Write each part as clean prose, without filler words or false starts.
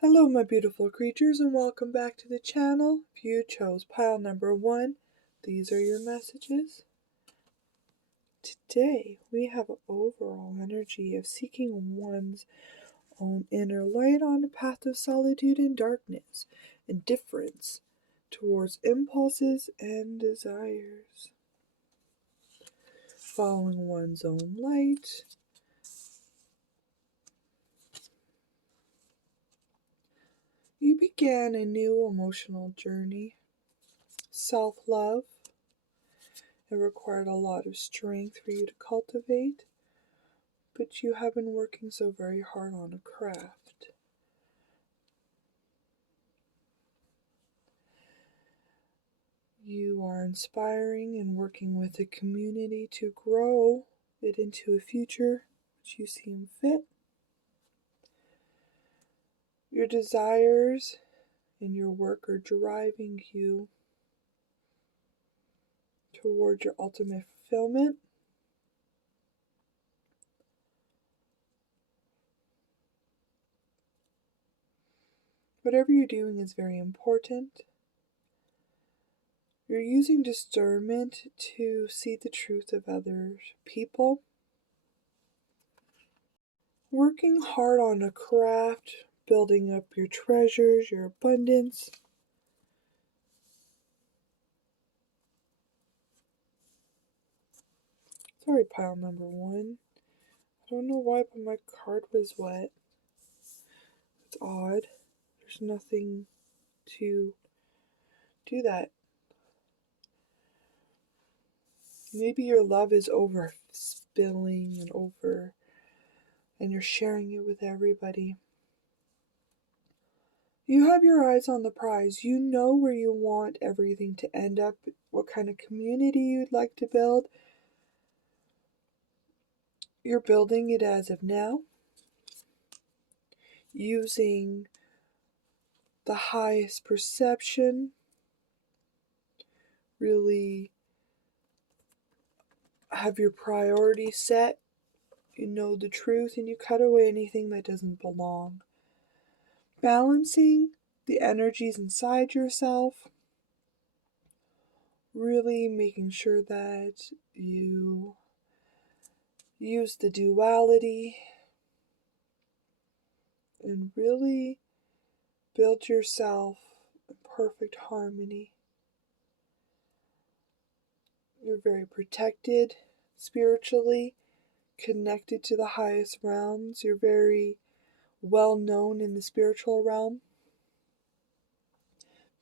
Hello my beautiful creatures and welcome back to the channel. If you chose pile number 1, these are your messages. Today we have an overall energy of seeking one's own inner light on a path of solitude and darkness, indifference towards impulses and desires. Following one's own light. You began a new emotional journey. Self-love. It required a lot of strength for you to cultivate, but you have been working so very hard on a craft. You are inspiring and working with a community to grow it into a future which you seem fit. Your desires and your work are driving you toward your ultimate fulfillment. Whatever you're doing is very important. You're using discernment to see the truth of other people. Working hard on a craft, building up your treasures, your abundance. Sorry, pile number 1. I don't know why, but my card was wet. It's odd. There's nothing to do that. Maybe your love is over spilling and you're sharing it with everybody. You have your eyes on the prize. You know where you want everything to end up, what kind of community you'd like to build. You're building it as of now, using the highest perception, really have your priorities set, you know the truth, and you cut away anything that doesn't belong. Balancing the energies inside yourself, really making sure that you use the duality and really build yourself in perfect harmony. You're very protected spiritually, connected to the highest realms. You're very well known in the spiritual realm,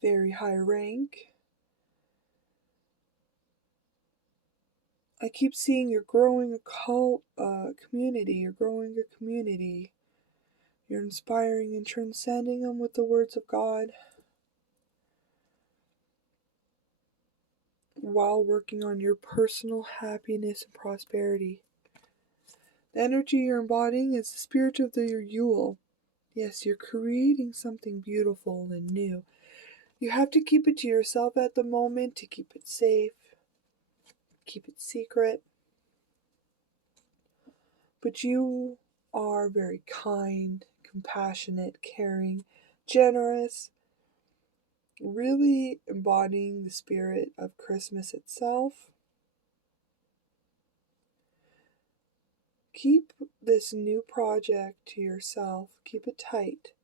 very high rank. I keep seeing you're growing a community. You're growing a community. You're inspiring and transcending them with the words of God while working on your personal happiness and prosperity. The energy you're embodying is the spirit of the Yule. Yes, you're creating something beautiful and new. You have to keep it to yourself at the moment to keep it safe, keep it secret. But you are very kind, compassionate, caring, generous, really embodying the spirit of Christmas itself. Keep this new project to yourself. Keep it tight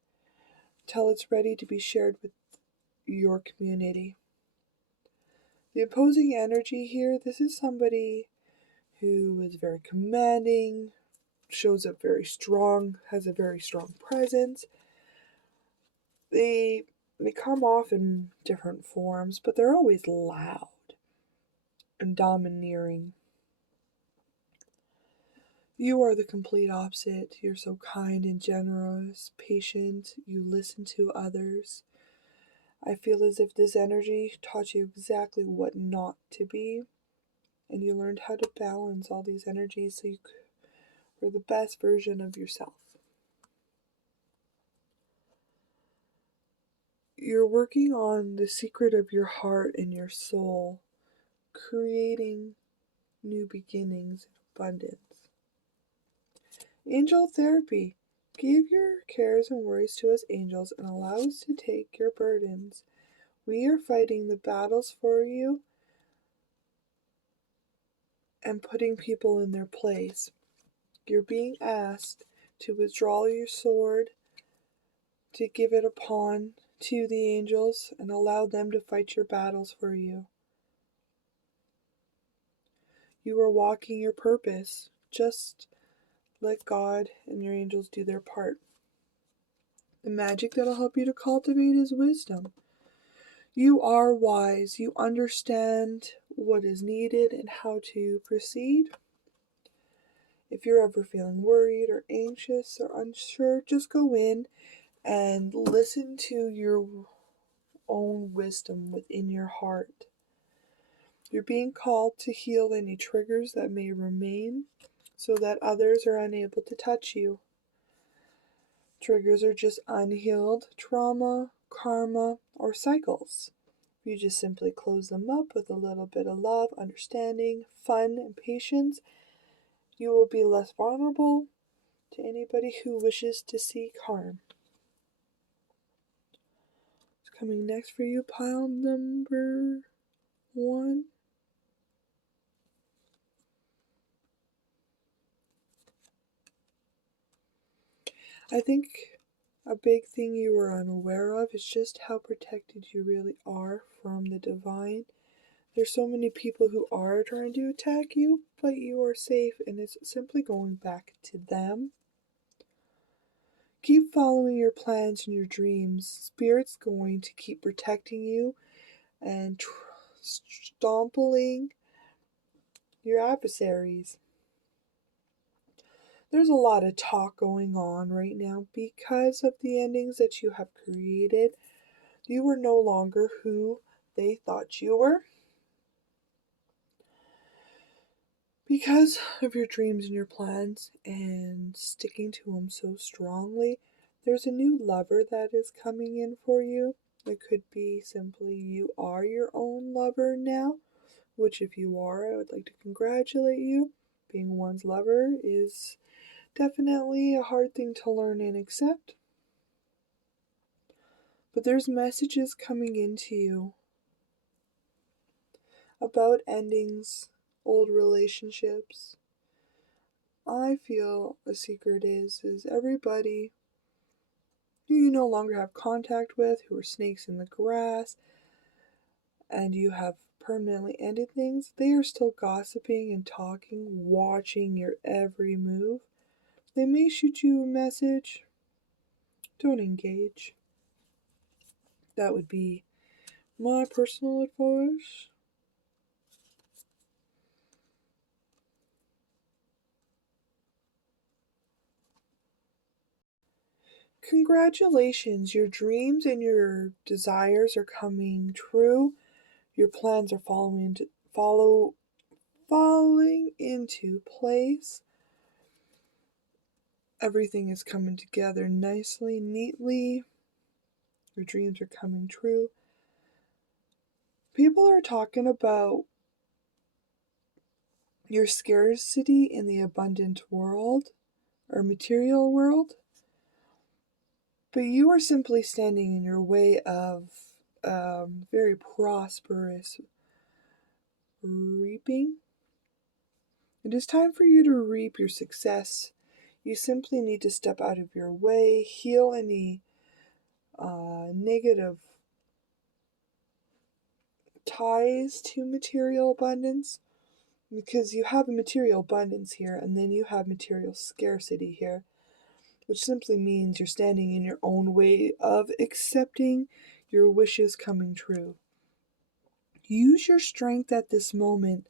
till it's ready to be shared with your community. The opposing energy here, this is somebody who is very commanding, shows up very strong, has a very strong presence. They come off in different forms, but they're always loud and domineering. You are the complete opposite. You're so kind and generous, patient, you listen to others. I feel as if this energy taught you exactly what not to be, and you learned how to balance all these energies so you were the best version of yourself. You're working on the secret of your heart and your soul, creating new beginnings and abundance. Angel therapy. Give your cares and worries to us angels and allow us to take your burdens. We are fighting the battles for you and putting people in their place. You're being asked to withdraw your sword, to give it a pawn to the angels, and allow them to fight your battles for you. You are walking your purpose. Just let God and your angels do their part. The magic that'll help you to cultivate is wisdom. You are wise. You understand what is needed and how to proceed. If you're ever feeling worried or anxious or unsure, just go in and listen to your own wisdom within your heart. You're being called to heal any triggers that may remain so that others are unable to touch you. Triggers are just unhealed trauma, karma, or cycles. You just simply close them up with a little bit of love, understanding, fun, and patience. You will be less vulnerable to anybody who wishes to seek harm. What's coming next for you, pile number 1? I think a big thing you are unaware of is just how protected you really are from the divine. There's so many people who are trying to attack you, but you are safe and it's simply going back to them. Keep following your plans and your dreams. Spirit's going to keep protecting you and stomping your adversaries. There's a lot of talk going on right now because of the endings that you have created. You are no longer who they thought you were. Because of your dreams and your plans and sticking to them so strongly, there's a new lover that is coming in for you. It could be simply you are your own lover now, which if you are, I would like to congratulate you. Being one's lover is definitely a hard thing to learn and accept. But there's messages coming into you about endings, old relationships. I feel a secret is everybody who you no longer have contact with, who are snakes in the grass, and you have permanently ended things, they are still gossiping and talking, watching your every move. They may shoot you a message. Don't engage. That would be my personal advice. Congratulations, your dreams and your desires are coming true. Your plans are falling into place. Everything is coming together nicely, neatly. Your dreams are coming true. People are talking about your scarcity in the abundant world or material world, but you are simply standing in your way of very prosperous reaping. It is time for you to reap your success. You simply need to step out of your way, heal any negative ties to material abundance, because you have a material abundance here and then you have material scarcity here, which simply means you're standing in your own way of accepting your wishes coming true. Use your strength at this moment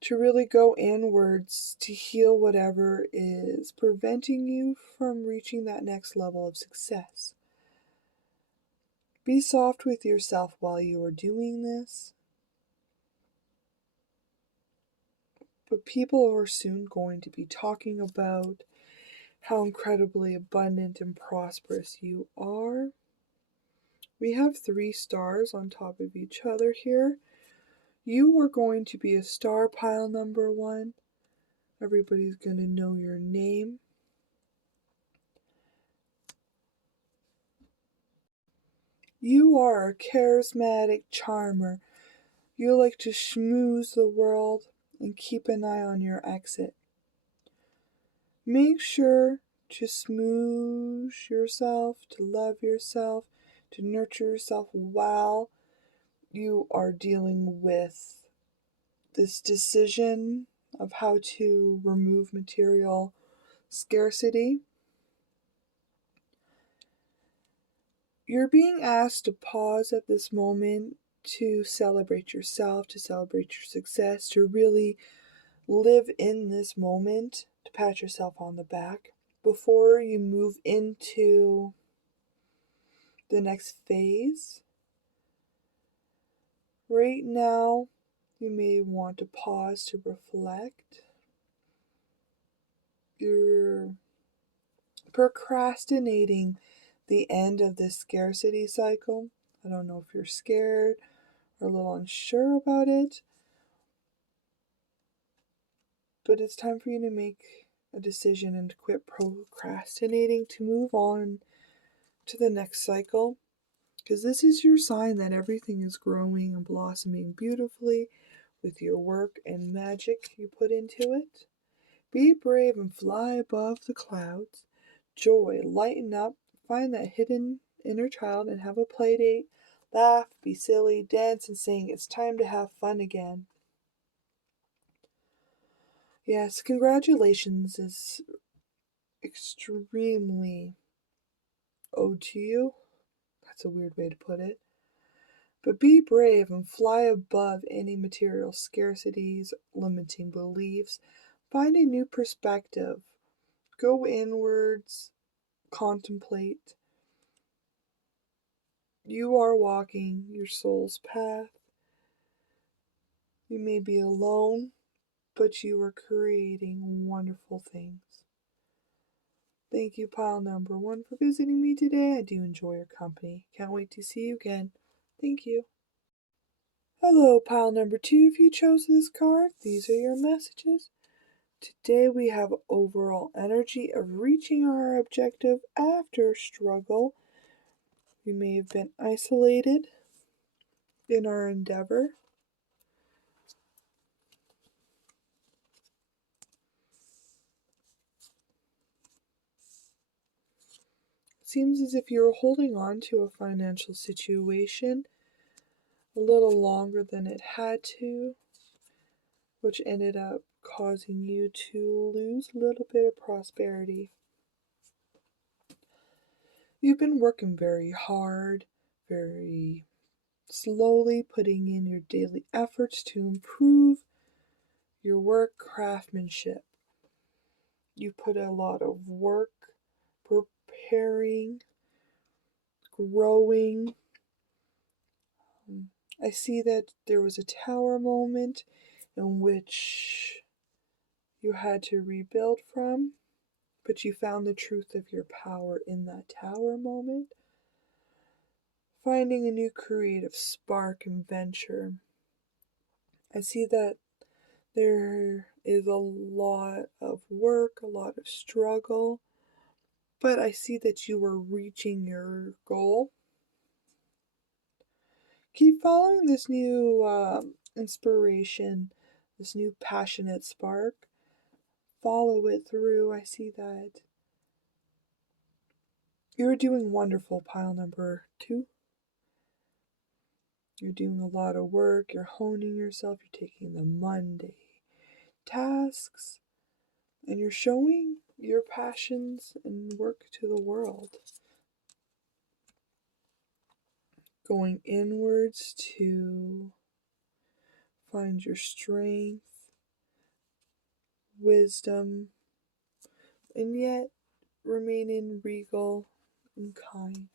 to really go inwards to heal whatever is preventing you from reaching that next level of success. Be soft with yourself while you are doing this. But people are soon going to be talking about how incredibly abundant and prosperous you are. We have 3 stars on top of each other here. You are going to be a star pile number 1. Everybody's going to know your name. You are a charismatic charmer. You like to schmooze the world and keep an eye on your exit. Make sure to smooze yourself, to love yourself, to nurture yourself while you are dealing with this decision of how to remove material scarcity. You're being asked to pause at this moment to celebrate yourself, to celebrate your success, to really live in this moment, to pat yourself on the back before you move into the next phase. Right now, you may want to pause to reflect. You're procrastinating the end of this scarcity cycle. I don't know if you're scared or a little unsure about it, but it's time for you to make a decision and to quit procrastinating, to move on to the next cycle, because this is your sign that everything is growing and blossoming beautifully with your work and magic you put into it. Be brave and fly above the clouds. Joy, lighten up, find that hidden inner child and have a play date. Laugh, be silly, dance and sing. It's time to have fun again. Yes, congratulations is extremely owed to you. That's a weird way to put it. But be brave and fly above any material scarcities, limiting beliefs. Find a new perspective. Go inwards, contemplate. You are walking your soul's path. You may be alone, but you are creating wonderful things. Thank you, pile number 1, for visiting me today. I do enjoy your company. Can't wait to see you again. Thank you. Hello, pile number 2. If you chose this card, these are your messages. Today we have overall energy of reaching our objective after struggle. We may have been isolated in our endeavor. It seems as if you're holding on to a financial situation a little longer than it had to, which ended up causing you to lose a little bit of prosperity. You've been working very hard, very slowly, putting in your daily efforts to improve your work craftsmanship. You put a lot of work preparing, growing. I see that there was a tower moment in which you had to rebuild from, but you found the truth of your power in that tower moment. Finding a new creative spark and venture. I see that there is a lot of work, a lot of struggle, but I see that you are reaching your goal. Keep following this new inspiration, this new passionate spark. Follow it through. I see that you're doing wonderful, pile number 2. You're doing a lot of work. You're honing yourself. You're taking the Monday tasks, and you're showing your passions and work to the world. Going inwards to find your strength, wisdom, and yet remaining regal and kind.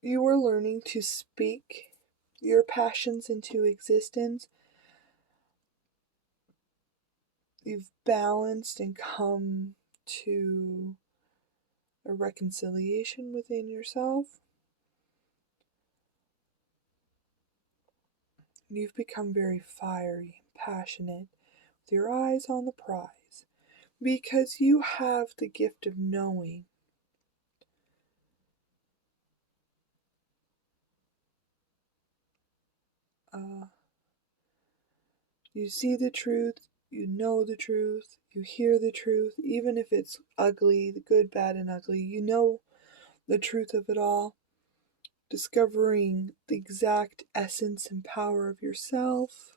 You are learning to speak your passions into existence. You've balanced and come to a reconciliation within yourself. You've become very fiery and passionate with your eyes on the prize because you have the gift of knowing You see the truth, you know the truth, you hear the truth, even if it's ugly, the good, bad, and ugly, you know the truth of it all, discovering the exact essence and power of yourself.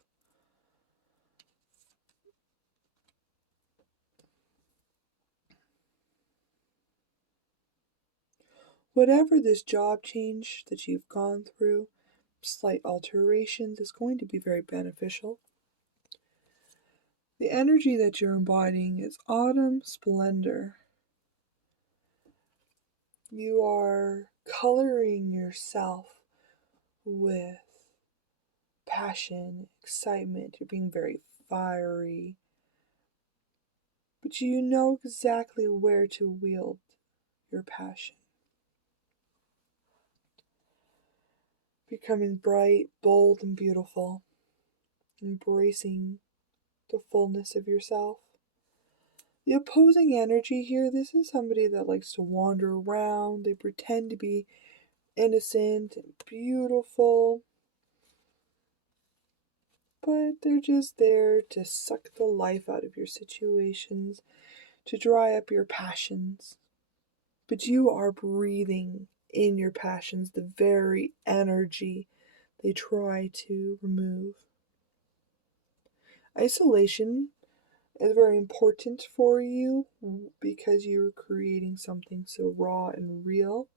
Whatever this job change that you've gone through, slight alterations is going to be very beneficial. The energy that you're embodying is autumn splendor. You are coloring yourself with passion, excitement. You're being very fiery. But you know exactly where to wield your passion. Becoming bright, bold, and beautiful. Embracing the fullness of yourself. The opposing energy here, this is somebody that likes to wander around. They pretend to be innocent and beautiful, but they're just there to suck the life out of your situations, to dry up your passions. But you are breathing in your passions the very energy they try to remove. Isolation is very important for you because you're creating something so raw and real.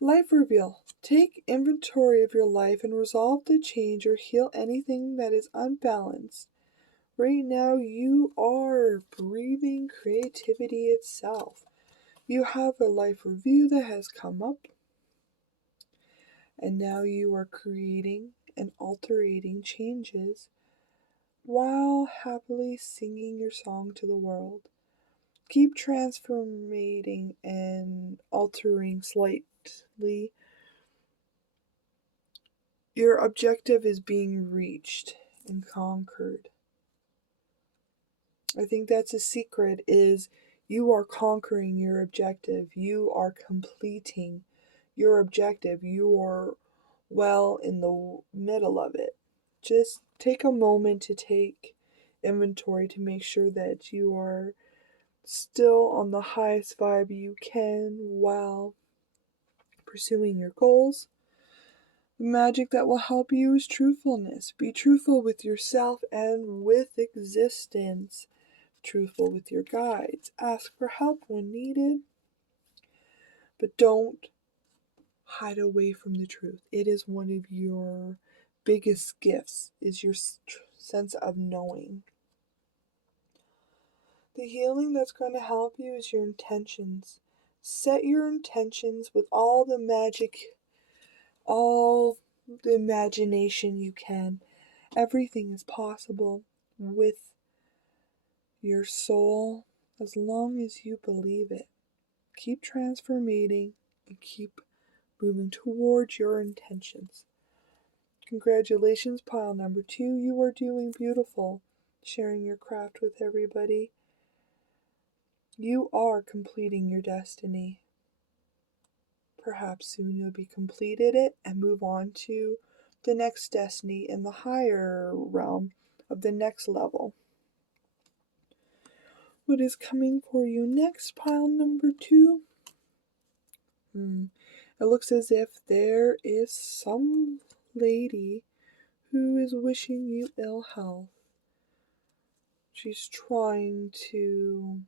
Life reveal. Take inventory of your life and resolve to change or heal anything that is unbalanced. Right now, you are breathing creativity itself. You have a life review that has come up, and now you are creating and altering changes while happily singing your song to the world. Keep transforming and altering slightly. Your objective is being reached and conquered. I think that's a secret, is you are conquering your objective. You are completing your objective. You are well in the middle of it. Just take a moment to take inventory to make sure that you are still on the highest vibe you can while pursuing your goals. The magic that will help you is truthfulness. Be truthful with yourself and with existence. Truthful with your guides. Ask for help when needed. But don't hide away from the truth. It is one of your biggest gifts, is your sense of knowing. The healing that's going to help you is your intentions. Set your intentions with all the magic, all the imagination you can. Everything is possible with your soul as long as you believe it. Keep transforming and keep moving towards your intentions. Congratulations, pile number 2. You are doing beautiful, sharing your craft with everybody. You are completing your destiny. Perhaps soon you'll be completed it and move on to the next destiny in the higher realm of the next level. What is coming for you next, pile number 2? It looks as if there is some lady who is wishing you ill health. She's trying to...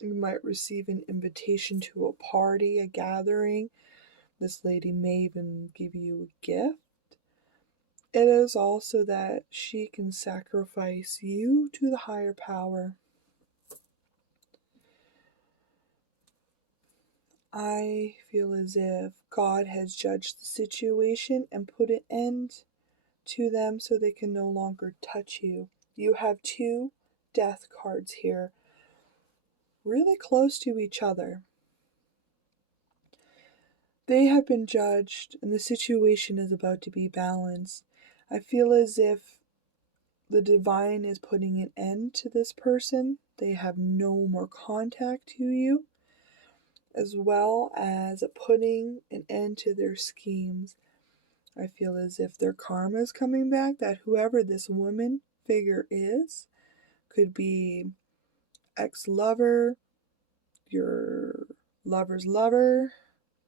You might receive an invitation to a party, a gathering. This lady may even give you a gift. It is also that she can sacrifice you to the higher power. I feel as if God has judged the situation and put an end to them so they can no longer touch you. You have 2 death cards here, really close to each other. They have been judged and the situation is about to be balanced. I feel as if the divine is putting an end to this person. They have no more contact to you, as well as putting an end to their schemes. I feel as if their karma is coming back, that whoever this woman figure is, could be ex-lover, your lover's lover,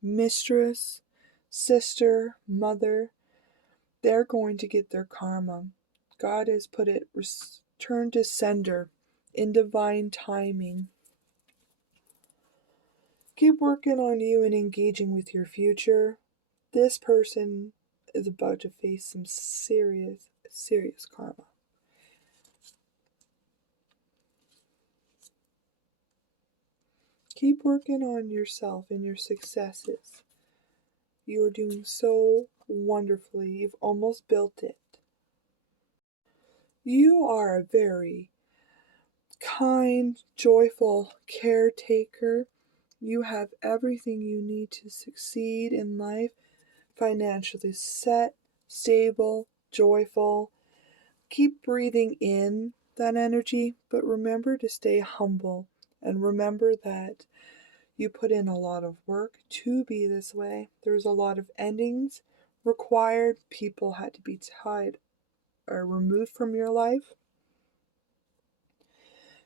mistress, sister, mother. They're going to get their karma. God has put it return to sender in divine timing. Keep working on you and engaging with your future. This person is about to face some serious karma. Keep working on yourself and your successes. You are doing so wonderfully. You've almost built it. You are a very kind, joyful caretaker. You have everything you need to succeed in life, financially set, stable, joyful. Keep breathing in that energy, but remember to stay humble and remember that you put in a lot of work to be this way. There's a lot of endings required. People had to be tied or removed from your life.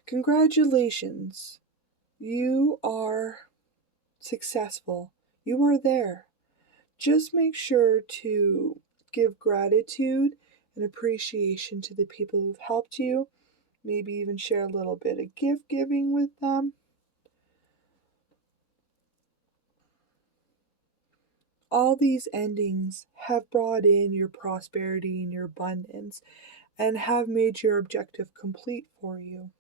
Congratulations. You are successful. You are there. Just make sure to give gratitude and appreciation to the people who've helped you. Maybe even share a little bit of gift giving with them. All these endings have brought in your prosperity and your abundance and have made your objective complete for you.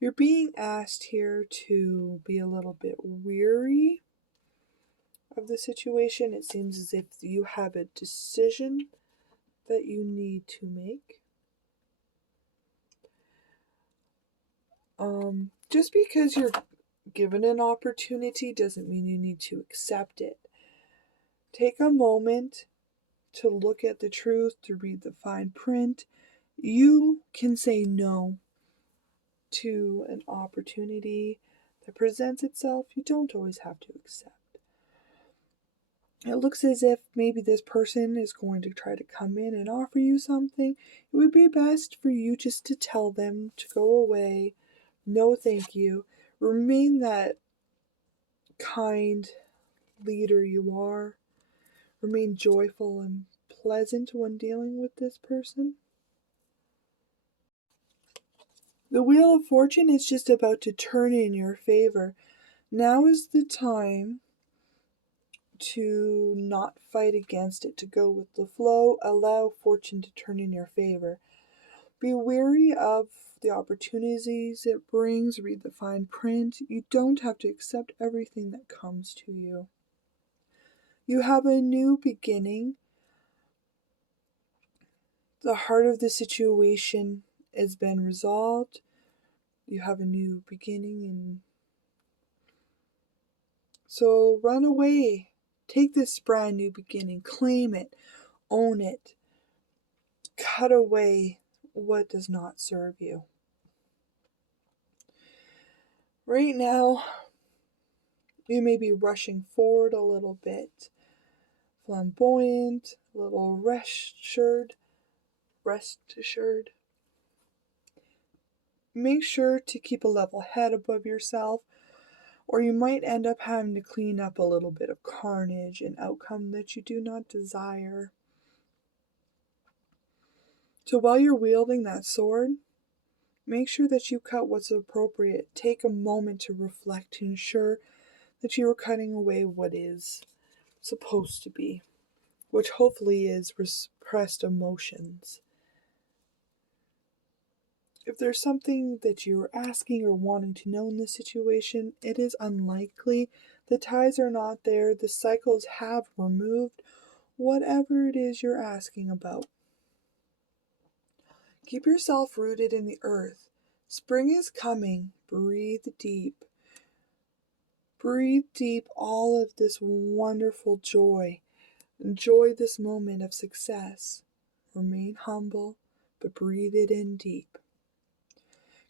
You're being asked here to be a little bit weary of the situation. It seems as if you have a decision that you need to make. Just because you're given an opportunity doesn't mean you need to accept it. Take a moment to look at the truth, to read the fine print. You can say no to an opportunity that presents itself. You don't always have to accept. It looks as if maybe this person is going to try to come in and offer you something. It would be best for you just to tell them to go away. No, thank you. Remain that kind leader you are. Remain joyful and pleasant when dealing with this person. The Wheel of Fortune is just about to turn in your favor. Now is the time to not fight against it, to go with the flow. Allow fortune to turn in your favor. Be wary of the opportunities it brings. Read the fine print. You don't have to accept everything that comes to you. You have a new beginning. The heart of the situation has been resolved. You have a new beginning, and so run away. Take this brand new beginning. Claim it. Own it. Cut away what does not serve you. Right now, you may be rushing forward a little bit, flamboyant, a little rest assured. Make sure to keep a level head above yourself, or you might end up having to clean up a little bit of carnage, an outcome that you do not desire. So while you're wielding that sword, make sure that you cut what's appropriate. Take a moment to reflect to ensure that you are cutting away what is supposed to be, which hopefully is repressed emotions. If there's something that you're asking or wanting to know in this situation, it is unlikely. The ties are not there. The cycles have removed whatever it is you're asking about. Keep yourself rooted in the earth. Spring is coming. Breathe deep. Breathe deep all of this wonderful joy. Enjoy this moment of success. Remain humble, but breathe it in deep.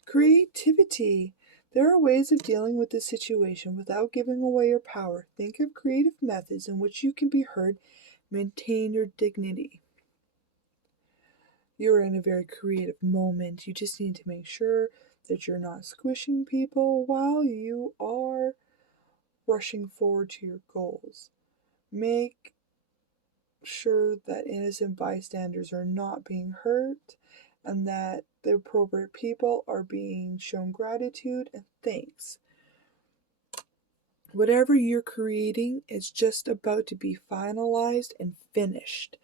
Creativity. There are ways of dealing with this situation without giving away your power. Think of creative methods in which you can be heard Maintain your dignity. You're in a very creative moment. You just need to make sure that you're not squishing people while you are rushing forward to your goals. Make sure that innocent bystanders are not being hurt and that the appropriate people are being shown gratitude and thanks. Whatever you're creating is just about to be finalized and finished.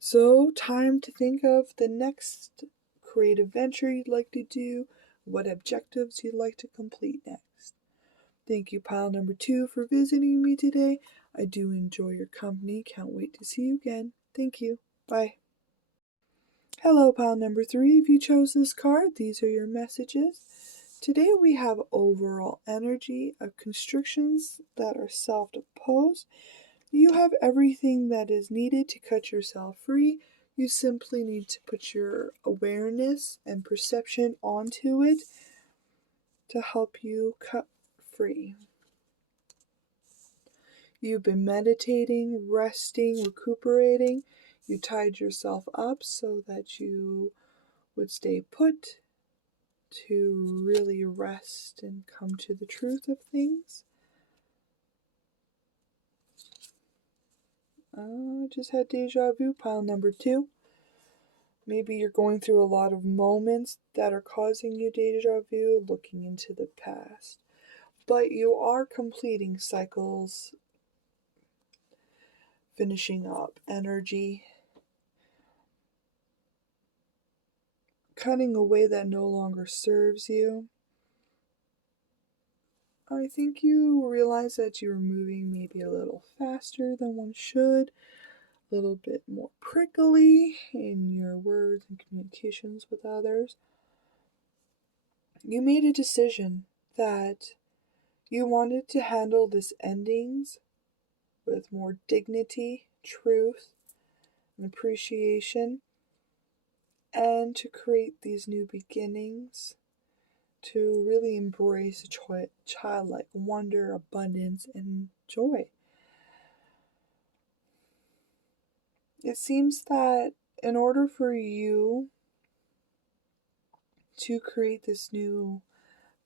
So, time to think of the next creative venture you'd like to do, what objectives you'd like to complete next. Thank you, pile number 2, for visiting me today. I do enjoy your company. Can't wait to see you again. Thank you. Bye. Hello, pile number 3. If you chose this card, these are your messages. Today we have overall energy of constrictions that are self-imposed. You have everything that is needed to cut yourself free. You simply need to put your awareness and perception onto it to help you cut free. You've been meditating, resting, recuperating. You tied yourself up so that you would stay put to really rest and come to the truth of things. Just had deja vu, pile number 2. Maybe you're going through a lot of moments that are causing you deja vu, looking into the past. But you are completing cycles, finishing up energy, cutting away that no longer serves you. I think you realize that you're moving maybe a little faster than one should, a little bit more prickly in your words and communications with others. You made a decision that you wanted to handle this endings with more dignity, truth, and appreciation, and to create these new beginnings, to really embrace childlike wonder, abundance, and joy. It seems that in order for you to create this new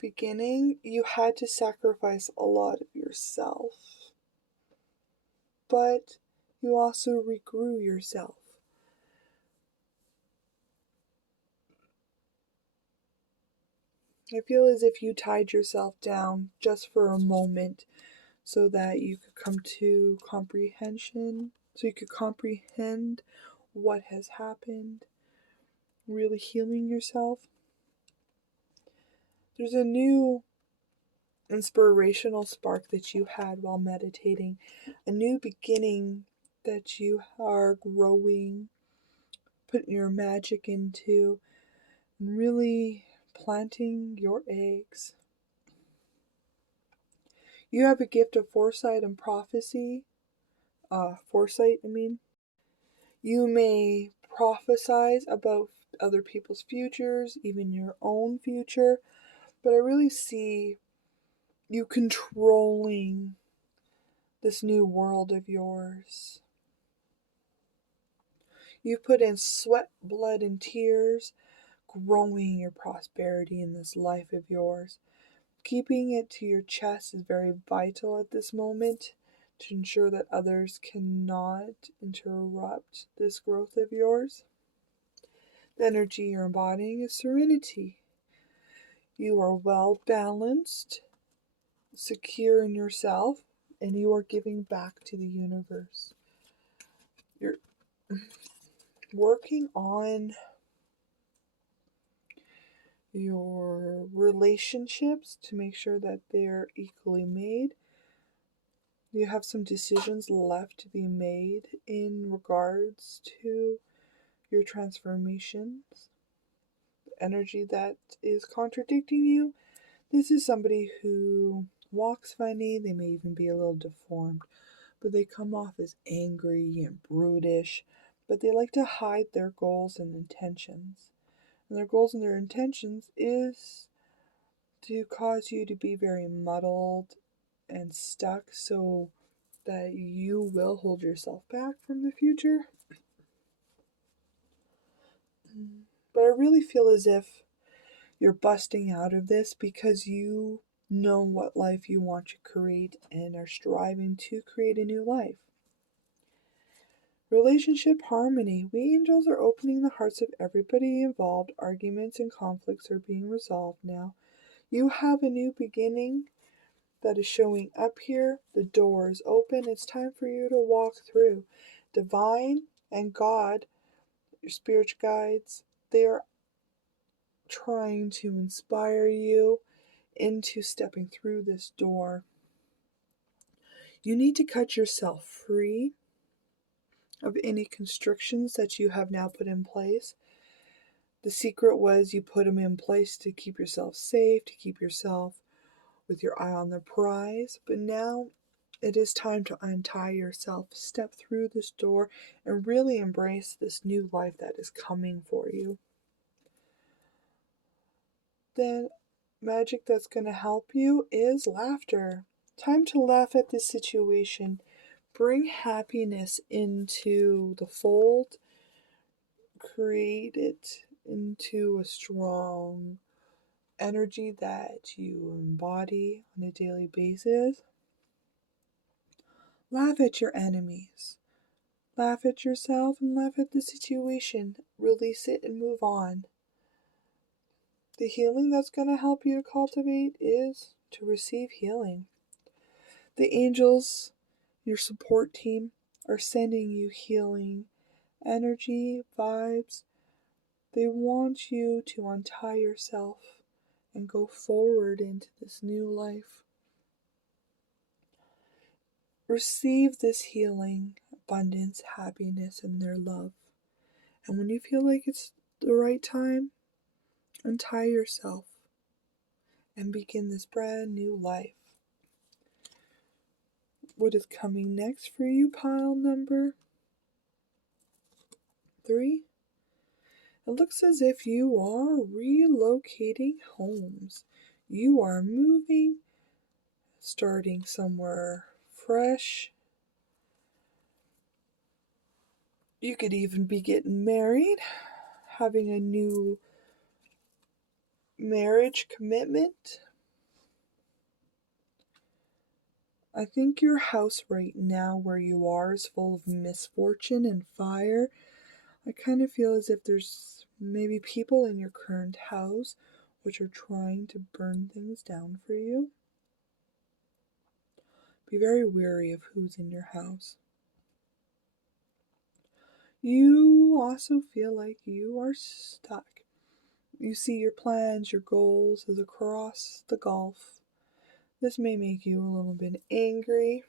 beginning, you had to sacrifice a lot of yourself. But you also regrew yourself. I feel as if you tied yourself down just for a moment so that you could come to comprehension, so you could comprehend what has happened, really healing yourself. There's a new inspirational spark that you had while meditating, a new beginning that you are growing, putting your magic into, and really planting your eggs. You have a gift of foresight and prophecy. You may prophesize about other people's futures, even your own future, but I really see you controlling this new world of yours. You've put in sweat, blood, and tears, growing your prosperity in this life of yours. Keeping it to your chest is very vital at this moment to ensure that others cannot interrupt this growth of yours. The energy you're embodying is serenity. You are well balanced, secure in yourself, and you are giving back to the universe. You're working on your relationships to make sure that they're equally made. You have some decisions left to be made in regards to your transformations. The energy that is contradicting you, this is somebody who walks funny, they may even be a little deformed, but they come off as angry and brutish, but they like to hide their goals and intentions. And their goals and their intentions is to cause you to be very muddled and stuck, so that you will hold yourself back from the future. But I really feel as if you're busting out of this because you know what life you want to create and are striving to create a new life. Relationship harmony. We angels are opening the hearts of everybody involved. Arguments and conflicts are being resolved now. You have a new beginning that is showing up here. The door is open. It's time for you to walk through. Divine and God, your spiritual guides, they are trying to inspire you into stepping through this door. You need to cut yourself free of any constrictions that you have now put in place. The secret was you put them in place to keep yourself safe, to keep yourself with your eye on the prize. But now it is time to untie yourself, step through this door, and really embrace this new life that is coming for you. Then magic that's going to help you is laughter. Time to laugh at this situation. Bring happiness into the fold. Create it into a strong energy that you embody on a daily basis. Laugh at your enemies. Laugh at yourself and laugh at the situation. Release it and move on. The healing that's going to help you to cultivate is to receive healing. The angels, your support team, are sending you healing energy, vibes. They want you to untie yourself and go forward into this new life. Receive this healing, abundance, happiness, and their love. And when you feel like it's the right time, untie yourself and begin this brand new life. What is coming next for you, pile number 3? It looks as if you are relocating homes. You are moving, starting somewhere fresh. You could even be getting married, having a new marriage commitment. I think your house right now where you are is full of misfortune and fire. I kind of feel as if there's maybe people in your current house which are trying to burn things down for you. Be very wary of who's in your house. You also feel like you are stuck. You see your plans, your goals as across the gulf. This may make you a little bit angry,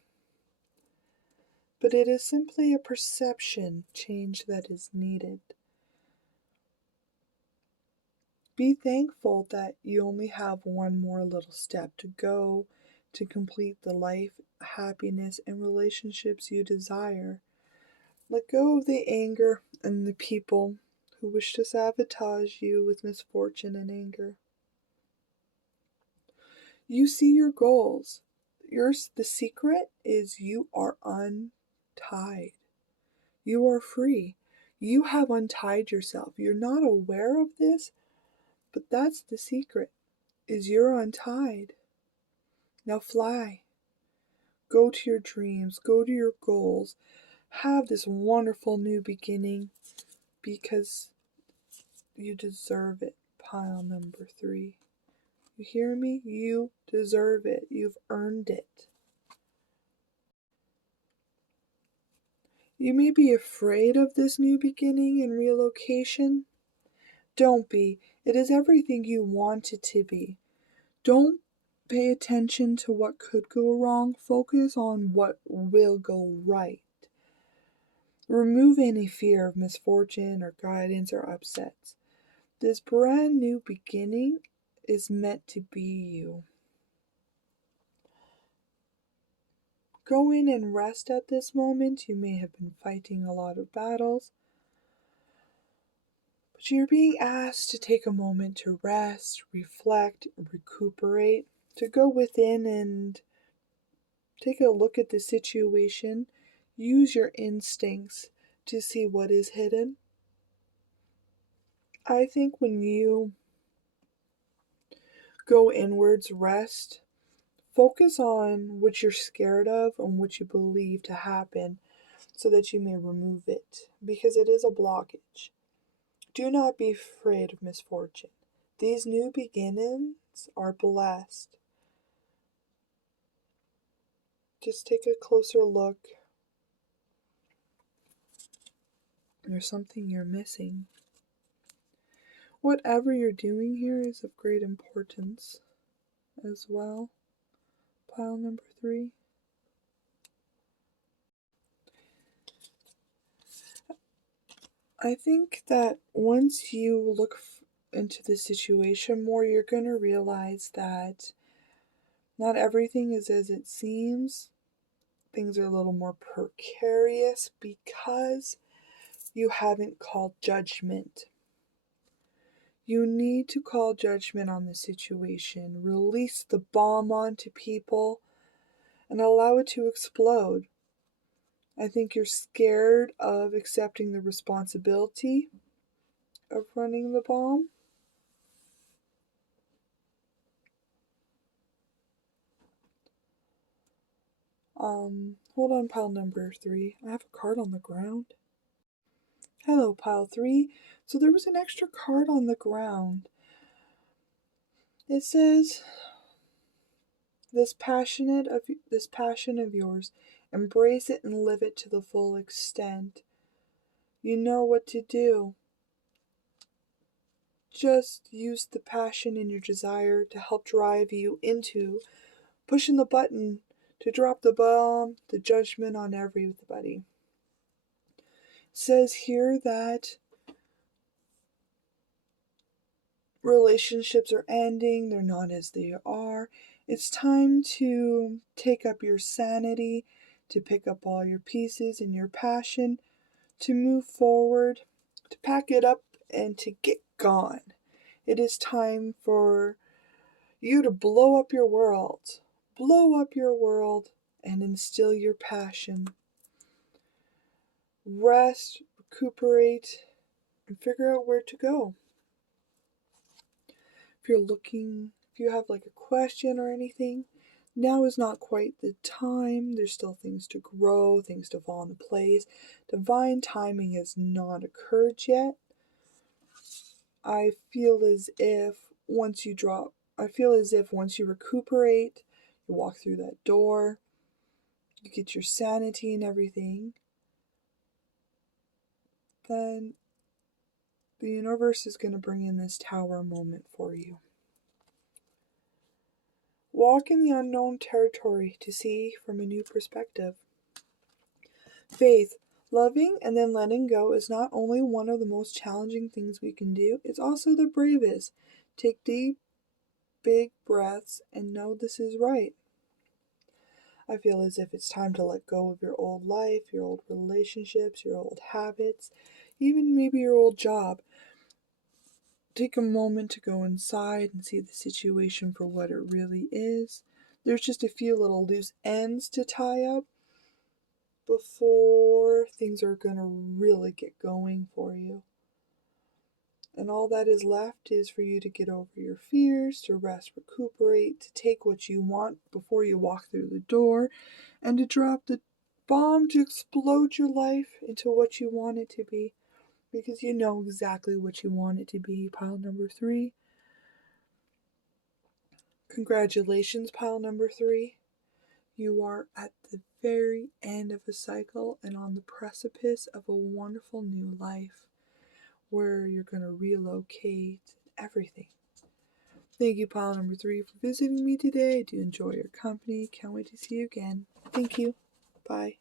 but it is simply a perception change that is needed. Be thankful that you only have one more little step to go to complete the life, happiness, and relationships you desire. Let go of the anger and the people who wish to sabotage you with misfortune and anger. You see your goals. The secret is you are untied. You are free. You have untied yourself. You're not aware of this, but that's the secret, is you're untied. Now fly. Go to your dreams. Go to your goals. Have this wonderful new beginning because you deserve it. Pile number 3. You hear me? You deserve it. You've earned it. You may be afraid of this new beginning and relocation. Don't be. It is everything you want it to be. Don't pay attention to what could go wrong. Focus on what will go right. Remove any fear of misfortune or guidance or upsets. This brand new beginning is meant to be you. Go in and rest at this moment. You may have been fighting a lot of battles, but you're being asked to take a moment to rest, reflect, recuperate, to go within and Take a look at the situation. Use your instincts to see what is hidden. I think when you go inwards, rest, focus on what you're scared of and what you believe to happen so that you may remove it, because it is a blockage. Do not be afraid of misfortune. These new beginnings are blessed. Just take a closer look. There's something you're missing. Whatever you're doing here is of great importance as well. Pile number 3. I think that once you look into the situation more, you're going to realize that not everything is as it seems. Things are a little more precarious because you haven't called judgment. You need to call judgment on the situation, release the bomb onto people, and allow it to explode. I think you're scared of accepting the responsibility of running the bomb. Hold on, pile number 3. I have a card on the ground. Hello, pile 3. So there was an extra card on the ground. It says, this passion of yours, embrace it and live it to the full extent. You know what to do. Just use the passion and your desire to help drive you into pushing the button to drop the bomb, the judgment on everybody. It says here that relationships are ending, they're not as they are. It's time to take up your sanity, to pick up all your pieces and your passion, to move forward, to pack it up and to get gone. It is time for you to blow up your world. Blow up your world and instill your passion. Rest, recuperate, and figure out where to go. If you have like a question or anything, now is not quite the time. There's still things to grow, things to fall into place. Divine timing has not occurred yet. I feel as if once you recuperate, you walk through that door, you get your sanity and everything, then the universe is going to bring in this tower moment for you. Walk in the unknown territory to see from a new perspective. Faith, loving and then letting go, is not only one of the most challenging things we can do, it's also the bravest. Take deep, big breaths and know this is right. I feel as if it's time to let go of your old life, your old relationships, your old habits, even maybe your old job. Take a moment to go inside and see the situation for what it really is. There's just a few little loose ends to tie up before things are going to really get going for you. And all that is left is for you to get over your fears, to rest, recuperate, to take what you want before you walk through the door, and to drop the bomb to explode your life into what you want it to be. Because you know exactly what you want it to be, pile number 3. Congratulations, pile number 3. You are at the very end of a cycle and on the precipice of a wonderful new life where you're going to relocate everything. Thank you, pile number 3, for visiting me today. I do enjoy your company. Can't wait to see you again. Thank you. Bye.